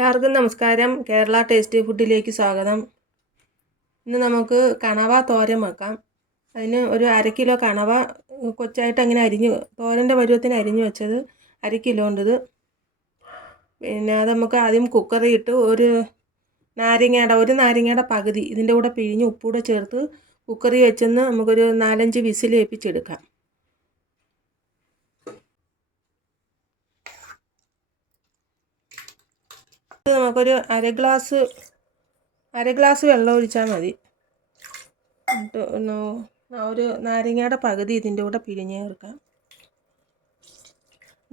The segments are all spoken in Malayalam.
എല്ലാവർക്കും നമസ്കാരം. കേരള ടേസ്റ്റി ഫുഡിലേക്ക് സ്വാഗതം. ഇന്ന് നമുക്ക് കണവ തോരൻ വെക്കാം. അതിന് ഒരു 1/2 കിലോ കണവ കൊച്ചായിട്ട് അങ്ങനെ തോരൻ്റെ പരുവത്തിന് അരിഞ്ഞു വെച്ചത് 1/2 കിലോ ഉണ്ട് ഇത്. പിന്നെ അത് നമുക്ക് ആദ്യം കുക്കറിൽ ഇട്ട് ഒരു നാരങ്ങയുടെ പകുതി ഇതിൻ്റെ കൂടെ പിഴിഞ്ഞ് ഉപ്പൂടെ ചേർത്ത് കുക്കറിൽ വെച്ചെന്ന് നമുക്കൊരു 4-5 വിസിൽ ഏൽപ്പിച്ചെടുക്കാം. നമുക്കൊരു അര ഗ്ലാസ് വെള്ളം ഒഴിച്ചാൽ മതി. എന്നിട്ട് ഒരു നാരങ്ങയുടെ പകുതി ഇതിൻ്റെ കൂടെ പിഴിഞ്ഞ് ചേർക്കാം.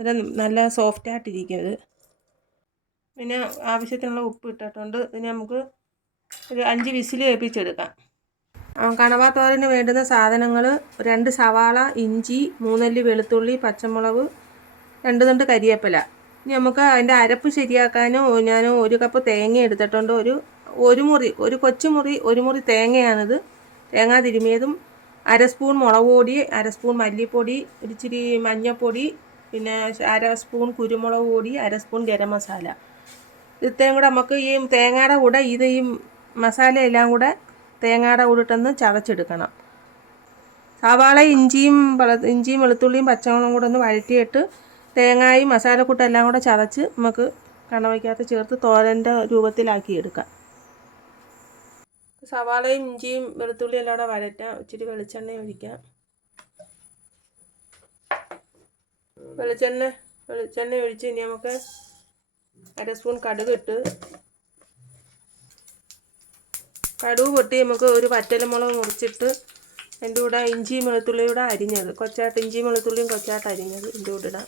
ഇത് നല്ല സോഫ്റ്റായിട്ടിരിക്കും ഇത്. പിന്നെ ആവശ്യത്തിനുള്ള ഉപ്പ് ഇട്ടിട്ടുണ്ട്. ഇതിന് നമുക്ക് ഒരു 5 വിസിൽ ഏൽപ്പിച്ചെടുക്കാം. കണവ തോരന് വേണ്ടുന്ന സാധനങ്ങൾ: 2 സവാള, ഇഞ്ചി, 3 അല്ലി വെളുത്തുള്ളി, പച്ചമുളക്, 2 തണ്ട് കരിവേപ്പില. ഇനി നമുക്ക് അതിൻ്റെ അരപ്പ് ശരിയാക്കാനും ഞാൻ 1 കപ്പ് തേങ്ങ എടുത്തിട്ടുണ്ട്. ഒരു കൊച്ചുമുറി 1 മുറി തേങ്ങയാണിത്. തേങ്ങ തിരുമിയതും, 1/2 സ്പൂൺ മുളക് പൊടി, 1/2 സ്പൂൺ മല്ലിപ്പൊടി, ഇച്ചിരി മഞ്ഞൾപ്പൊടി, പിന്നെ 1/2 സ്പൂൺ കുരുമുളക് പൊടി, 1/2 സ്പൂൺ ഗരം മസാല. ഇത്രയും കൂടെ നമുക്ക് ഈ തേങ്ങയുടെ കൂടെ ഈ മസാലയെല്ലാം കൂടെ തേങ്ങയുടെ കൂടെ ഇട്ടൊന്ന് ചതച്ചെടുക്കണം. സവാള, ഇഞ്ചിയും വെളുത്തുള്ളിയും പച്ചമുളകും കൂടെ ഒന്ന് വഴറ്റിയിട്ട് തേങ്ങയും മസാലക്കൂട്ടെല്ലാം കൂടെ ചതച്ച് നമുക്ക് കണവയ്ക്കകത്ത് ചേർത്ത് തോരൻ്റെ രൂപത്തിലാക്കി എടുക്കാം. സവാളയും ഇഞ്ചിയും വെളുത്തുള്ളിയും എല്ലാം കൂടെ വഴറ്റാം. ഇച്ചിരി വെളിച്ചെണ്ണ ഒഴിക്കാം. വെളിച്ചെണ്ണ ഒഴിച്ച് ഇനി നമുക്ക് 1/2 സ്പൂൺ കടുക് പൊട്ടി നമുക്ക് ഒരു വറ്റൽമുളക് മുറിച്ചിട്ട് അതിൻ്റെ കൂടെ ഇഞ്ചിയും വെളുത്തുള്ളിയും കൂടെ അരിഞ്ഞത് ഇഞ്ചിയും വെളുത്തുള്ളിയും കൊച്ചായിട്ട് അരിഞ്ഞത് ഇതിൻ്റെ കൂടെ ഇടാം.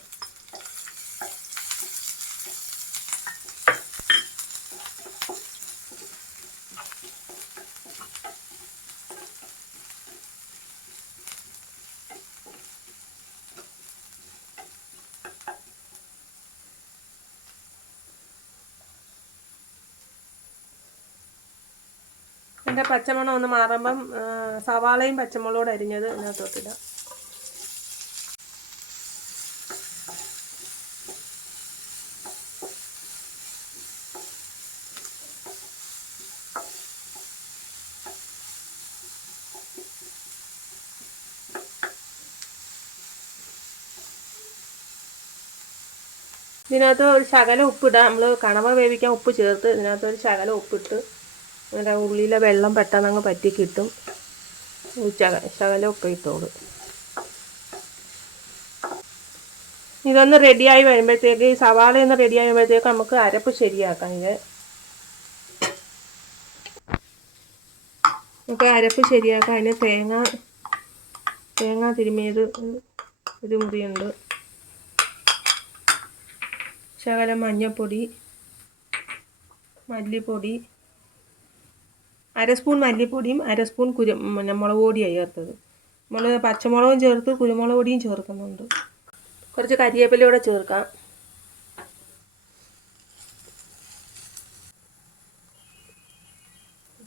അതിൻ്റെ പച്ചമണം ഒന്ന് മാറുമ്പം സവാളയും പച്ചമുളകും അരിഞ്ഞത് ഇതിനകത്തോട്ടിടാം. ഇതിനകത്ത് ഒരു ശകലം ഉപ്പിടാം. നമ്മൾ കണവ വേവിക്കാൻ ഉപ്പ് ചേർത്ത് ഇതിനകത്ത് ഒരു ശകലം ഉപ്പിട്ട് അങ്ങനെ ഉള്ളിയിലെ വെള്ളം പെട്ടെന്ന് അങ്ങ് പറ്റി കിട്ടും. ശകലം ഉപ്പ് ഇട്ടോളൂ. ഇതൊന്ന് റെഡിയായി വരുമ്പോഴത്തേക്ക് ഈ സവാള ഒന്ന് റെഡിയായി വരുമ്പോഴത്തേക്ക് നമുക്ക് അരപ്പ് ശരിയാക്കാം. നമുക്ക് അരപ്പ് ശരിയാക്കാം. അതിന് തേങ്ങ തിരുമിയത് 1 മുറിയുണ്ട്. ശകലം മഞ്ഞൾപ്പൊടി, മല്ലിപ്പൊടി, 1/2 സ്പൂൺ മല്ലിപ്പൊടിയും 1/2 സ്പൂൺ മുളക് പൊടിയാണ് ചേർത്തത്. നമ്മൾ പച്ചമുളകും ചേർത്ത് കുരുമുളക് പൊടിയും ചേർക്കുന്നുണ്ട്. കുറച്ച് കരിവേപ്പില കൂടെ ചേർക്കാം.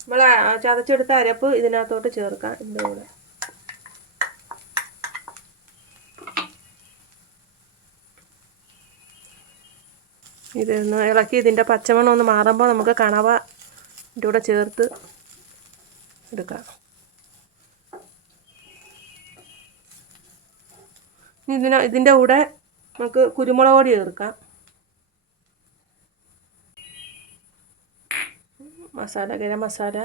നമ്മൾ ചതച്ചെടുത്ത അരപ്പ് ഇതിനകത്തോട്ട് ചേർക്കാം. ഇതിൻ്റെ കൂടെ ഇതൊന്ന് ഇളക്കി ഇതിൻ്റെ പച്ചമണം ഒന്ന് മാറുമ്പോൾ നമുക്ക് കണവ ഇതിൻ്റെ കൂടെ ചേർത്ത് എടുക്കാം. ഇതിൻ്റെ കൂടെ നമുക്ക് കുരുമുളക് പൊടി ചേർക്കാം. ഗരം മസാല,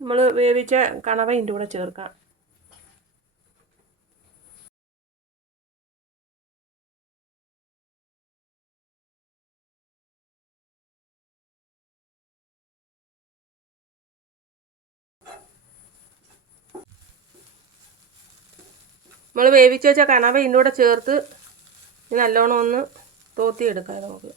നമ്മൾ വേവിച്ച കണവ ഇതിൻ്റെ കൂടെ ചേർക്കാം. നമ്മൾ വേവിച്ച് വെച്ച കണവ ഇതിൻ്റെ കൂടെ ചേർത്ത് നല്ലോണം ഒന്ന് തോത്തിയെടുക്കാം. നമുക്ക്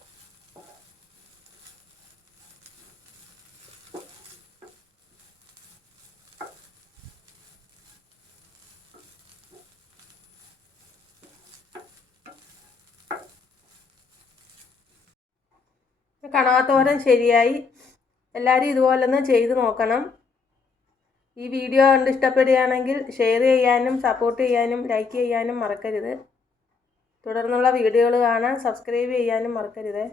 കണവത്തോരൻ ശരിയായി. എല്ലാവരും ഇതുപോലൊന്ന് ചെയ്ത് നോക്കണം. ഈ വീഡിയോ കണ്ട് ഇഷ്ടപ്പെടുകയാണെങ്കിൽ ഷെയർ ചെയ്യാനും സപ്പോർട്ട് ചെയ്യാനും ലൈക്ക് ചെയ്യാനും മറക്കരുത്. തുടർന്നുള്ള വീഡിയോകൾ കാണാൻ സബ്സ്ക്രൈബ് ചെയ്യാനും മറക്കരുത്.